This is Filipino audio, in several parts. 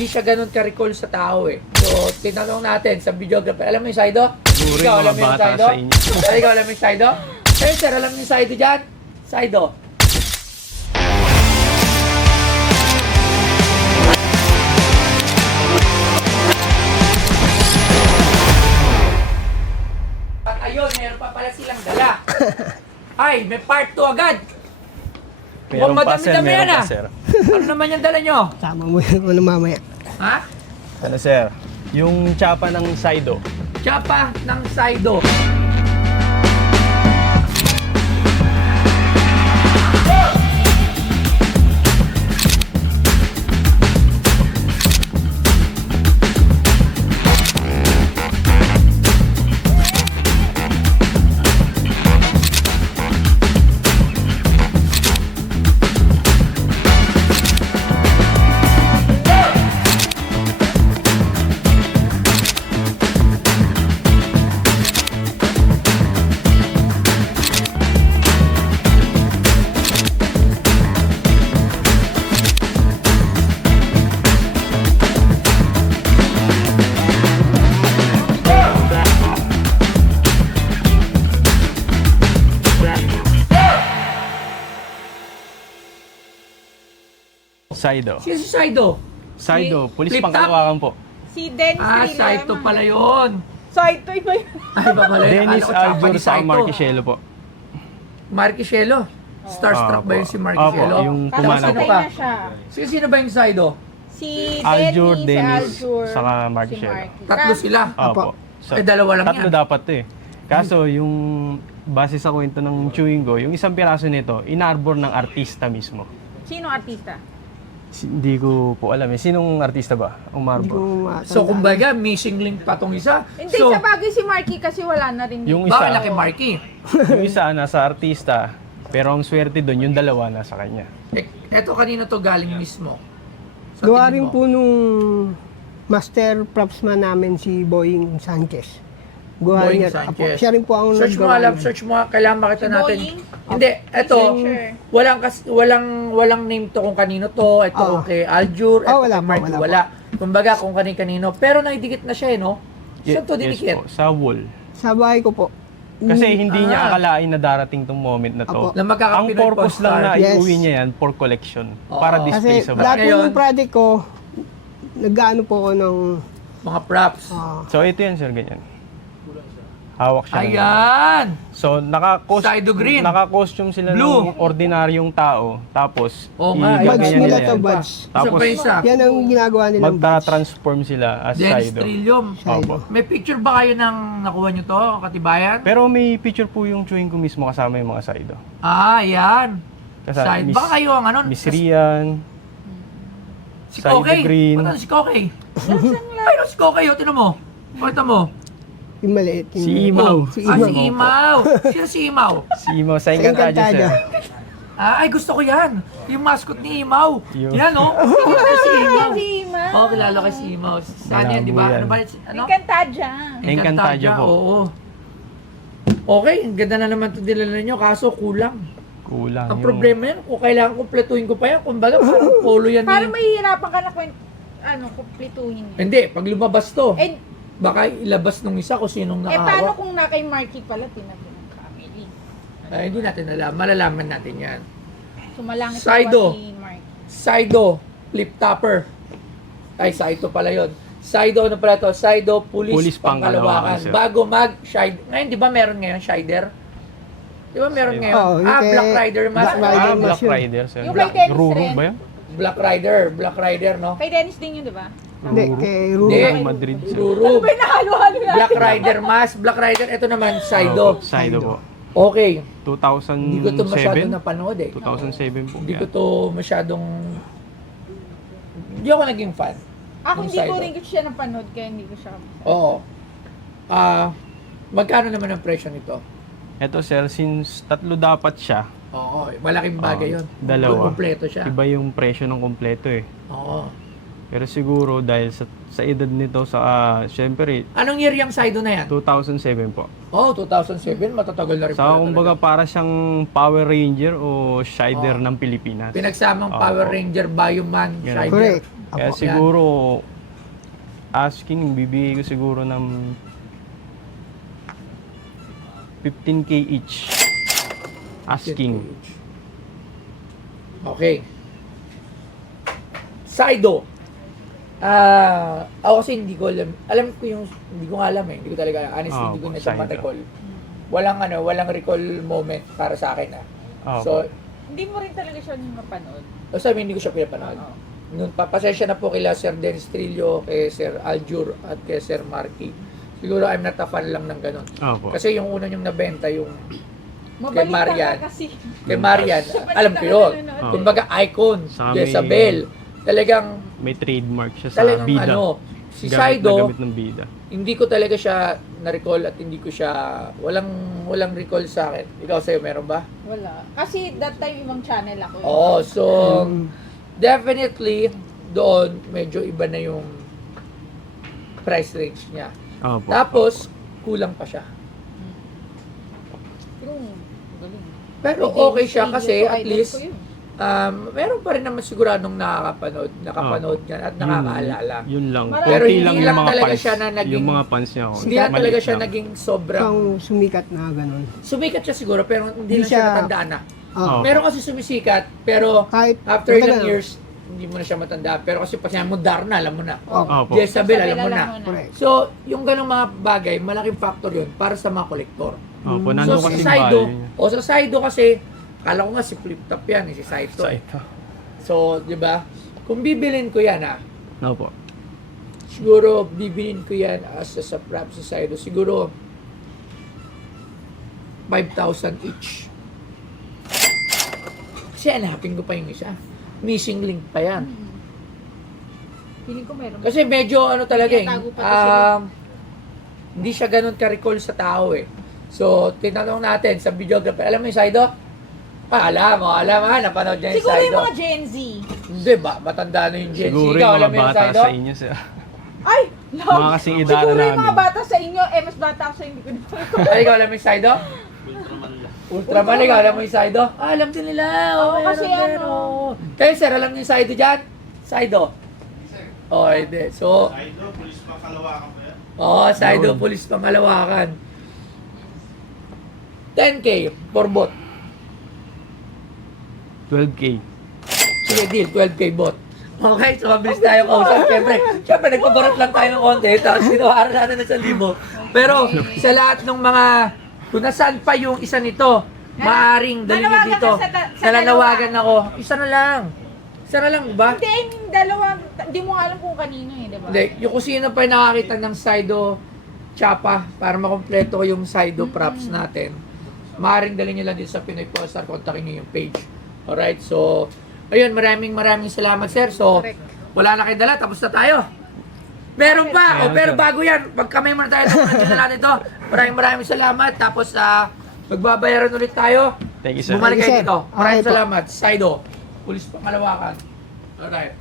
hindi siya ganun ka-recall sa tao eh. So, tinanong natin sa videographer, alam mo yung Saido? Siguro Ikaw, yung alam mo mga yung bata Saido? sa inyo. Ikaw, alam mo yung Saido? Sir, alam mo yung Saido dyan? Saido. At ayun, meron pa pala silang dala. Ay, may part 2 agad. Meron pa, sir. Madami-dami Meron yan, pa, ah. sir. Ano naman yung dala nyo? Tama mo yung ano mamaya. Ha? Ano, sir? Yung tsapa ng Saido. Tsapa ng Saido. Saido. Sino si Saido? Saido, pulis Flip top? pangkalawakan po. Si Dennis Saito pala yun. Saito iba yun. Ay, ba pala yun? Dennis Akala ko tsapa Aljur ni sa Saito. Marquishelo po. Marquishelo. Starstruck ba yun si Marquishelo? Opo, yung Kaso pumanaw Sino patay pa? na siya. Sino ba yung Saido? Si Aljur, Dennis, Dennis, si Aljur, saka Marky si Shell. Marky. Tatlo sila. Opo. So, Dalawa lang tatlo yan. dapat to eh. Kaso yung base sa kwento ng chewing go, yung isang piraso nito, inarbor ng artista mismo. Sino artista? Hindi ko po alam eh. Sinong artista ba? Ang Hindi ko Marbor? matandaan. So, kumbaga, missing link pa tong isa. Hindi, So, sa bagay si Marky kasi wala na rin. Yung baka isa, laki Marky. yung isa nasa artista, pero ang swerte doon, yung dalawa nasa kanya. Eto kanina to galing mismo. Sa Gawa tingin rin mo? po nung master propsman namin si Boying Sanchez. Gawa Boying niya. Sanchez. Siya rin po ang Search mo naggawa alam, niya. search mo, kailangan makita Si natin. Boying? Hindi, eto, Sure. walang name to kung kanino to, ito Oo. kung kay Aljur, ito wala kay po, Marky, wala po. wala. Kumbaga kung kanino. Pero nakidikit na siya eh, no? Saan to dinikit? po, sa wall. Sa bahay ko po. Kasi hindi niya Ah. akalain na darating tong moment na to. Apo. Na magkaka Ang Pinoy purpose All-Star. lang na Yes. iuwi niya yan for collection. Oo. Para display Kasi sa lahat bahay. po Ngayon- ng project ko, nag-ano po ako ng... Mga props. So ito yan sir, ganyan. Hawak siya. ng- Ayan! So Saido green. naka-costume sila Blue. ng ordinaryong tao. Tapos Oo nga, Badge igaganyan nila nila to, yan. badge. Isa Tapos pa isa. Yan ang ginagawa nilang badge. magta-transform sila as Dennis Saido. Trillium. Opo. May picture ba kayo ng nakuha nyo to, katibayan? Pero may picture po yung chewing ko mismo kasama yung mga Saido. Ah, yan. Kasama Side. Baka kayo ang ano? Miss Rian, Si Saido Kokey. Green. Ano si Kokey? Ayun si Kokey, o, tinan mo. Pakita mo. Yung maliit. Yung Si Imaw. Si Ah, Imaw. si Imaw. Sino si Imaw? si Imo sa Sa Encantadia sir. Encantadia. Ay, gusto ko yan. Yung mascot ni Imaw. Yun. Yan, oh. Kilala ko si Imaw. Si Ima. Oo, kilala ko si Imaw. Saan yan, di ba? Malabo yan. Ano ba? Ano? Encantadia. Encantadia po. Oo. Okay, ang ganda na naman ito dinala nyo, kaso kulang. Kulang Ang yung... problema yan, kung kailangan kumpletuhin ko pa yan, kumbaga parang polo yan. Parang eh. mahihirapan ka na kumplituhin yan. Hindi, pag lumabas to, Eh, baka ilabas nung isa kung sinong paano nakahawak. kung na kay Marky pala, tinabi ng family? Ay, hindi natin alam. Malalaman natin yan. Sumalangit Saido. pa si Marky. Saido, flip topper. Ay, Saito pala yun. Saido, ano pala to? Saido, Pulis pulis Pangkalawakan, pangkalawakan. sir. Bago mag-shide. Ngayon, di ba meron ngayon, shider? Di ba meron ngayon? Oo, yung kay- Black Rider mas. Black Rider Ah, mas Black yun. Rider sir. Yung kay Dennis Ruru rin. ba yun? Black Rider, no? Kay Dennis din yun, di ba? Hindi, kay Rulo. Hindi. Ruru Madrid sir. Ruru. May nahalo-halo na. Black Rider mas. Black Rider, ito naman, Saido. Opo, Saido po. Okay. 2007? Hindi ko to masyadong napanood eh. 2007 po. Hindi ko yan. to masyadong... Hindi ako naging fan. Ako Yung hindi ko Saido. rin siya napanood, kaya hindi ko siya. Oo. Magkano naman ang presyo nito? Ito sir, since tatlo dapat siya, Oo, malaking bagay yun. dalawa. Kompleto siya. Iba yung presyo ng kompleto eh. Oo. Pero siguro dahil sa edad nito syempre Anong year yung Saido na yan? 2007 po. Oh, 2007, matatagal na rin Sa pala kumbaga talaga. para siyang Power Ranger o Shider Oo. ng Pilipinas. Pinagsamang Oo. Power Ranger, Bioman, Ganun. Shider. Correct. Kaya Apo. siguro, asking, bibigay ko siguro ng 15K each. Asking. Okay. Saido. Ako kasi hindi ko alam. Alam ko yung, hindi ko nga alam eh. Hindi ko talaga alam. Honestly, hindi ko na siya Saido. ma-recall. Walang recall moment para sa akin Opo. So, Hindi mo rin talaga siya mapanood. sabi hindi ko siya pinapanood. Oo. Nung papasensya na po kila Sir Dennis Trillo, kay Sir Aljur at kay Sir Marky. Siguro I'm not a fan lang ng ganun. Opo. Kasi yung una yung nabenta yung Mabalik Marian. ka kasi. kay Marian, Siya pa alam ko yun. nanonood. Kumbaga icon, Sa may- Jezabel. Talagang May trademark siya sa talagang bida. ano, si Gamit na Saido, gamit ng bida. hindi ko talaga siya na-recall at hindi ko siya, walang recall sa akin. Ikaw sa'yo, meron ba? Wala. Kasi that time ibang channel ako. eh. Oo, so, definitely, doon, medyo iba na yung price range niya. Opo. Tapos, kulang pa siya. Pero, galing. Pero May okay James siya Lee, kasi yung at idol least, ko yun. meron pa rin naman siguradong nakapanood niyan at nakakaalala. Yun lang. Marami. Pero Konti hindi lang lang yung mga talaga fans. siya na naging- Yung mga fans niya. Hindi na talaga maliit siya lang. naging sobrang, Pang sumikat na ganun. sumikat siya siguro pero hindi Hindi na siya siya- natandaan na. Oo. Meron kasi sumisikat pero Kahit after matagal ilang na. years, hindi mo na siya matanda. Pero kasi pag sinabi mo Darna, alam mo na. Opo. Jezabel, alam mo na. Correct. So, yung ganong mga bagay, malaking factor yun para sa mga kolektor. Opo, So, nandun si kasi Saido, value niya. o sa Saido kasi, kala ko nga si Flip Top yan, si Saito. Saito. So, di ba? Kung bibilin ko yan Opo. siguro bibilin ko yan as sa prop sa Saido, siguro 5,000 each. Kasi hanapin ko pa yung isa. Missing link pa yan. Feeling ko meron. Kasi medyo ano talaga eh, Tinatago pa to sila. hindi siya ganun ka-recall sa tao eh. So, tinanong natin sa videographer, alam mo yung Saido? Alam napanood niya yung Siguro Saido. yung mga Gen Z. Hindi ba, matanda na yung Gen Z. Siguro Ikaw, yung alam mga mo yung bata Saido? sa inyo sir. Ay! No. Mga kasing idara Siguro yung mga namin. bata sa inyo, mas bata ako sa hindi ko na Ay, ikaw alam mo yung Saido? Ultraman, ikaw alam mo yung Saido? Alam din nila. Oo, meron, kasi meron. ano. Kayo sir, alam niyo yung Saido dyan? Saido? Oh, hindi. So, Saido, pulis pa Kalawakan ba yan? Saido, Police Pangalawakan. 10K for bot. 12K. Sige, deal. 12K bot. Okay, so mabilis tayo kausap. Siyempre, nagpabarot lang tayo ng konti. Tapos sinuharan natin ng 1,000. Pero sa lahat ng mga, kung nasaan pa yung isa nito, maaring dalhin nyo Nanawagan dito. ka sa Nananawagan ako. Isa na lang. Isa na lang, ba? Hindi, I mean, dalawa, di mo alam kung kanino eh, di ba? Hindi, yung kung sino pa yung nakakita ng Saido Chapa para makompleto ko yung Saido props natin, maaaring dalhin nyo lang dito sa Pinoy Postar, kontakin nyo yung page. Alright, so, ayun, maraming salamat, sir. So, Correct. wala na kayo dala, tapos na tayo. Meron pa, Meron, pero sir. bago yan, pagkamay muna tayo, nandiyan na natin ito. Maraming salamat, tapos magbabayaran ulit tayo. Thank you sir. Bumalik Thank you, kayo sir. dito. Maraming Okay po. salamat. Saido, Pulis Pangalawakan. Alright.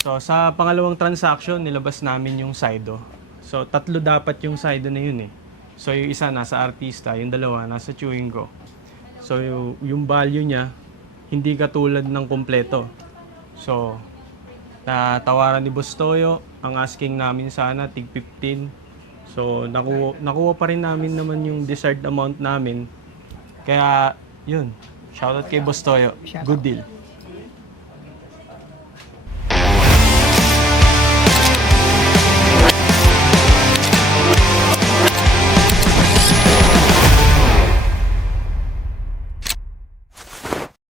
So sa pangalawang transaction, nilabas namin yung Saido. So tatlo dapat yung Saido na yun eh. So yung isa nasa artista, yung dalawa nasa chewing ko. So yung value niya, hindi katulad ng kompleto. So natawaran ni Boss Toyo, ang asking namin sana tig 15. So nakuha pa rin namin naman yung desired amount namin. Kaya yun, shoutout kay Boss Toyo. Good deal.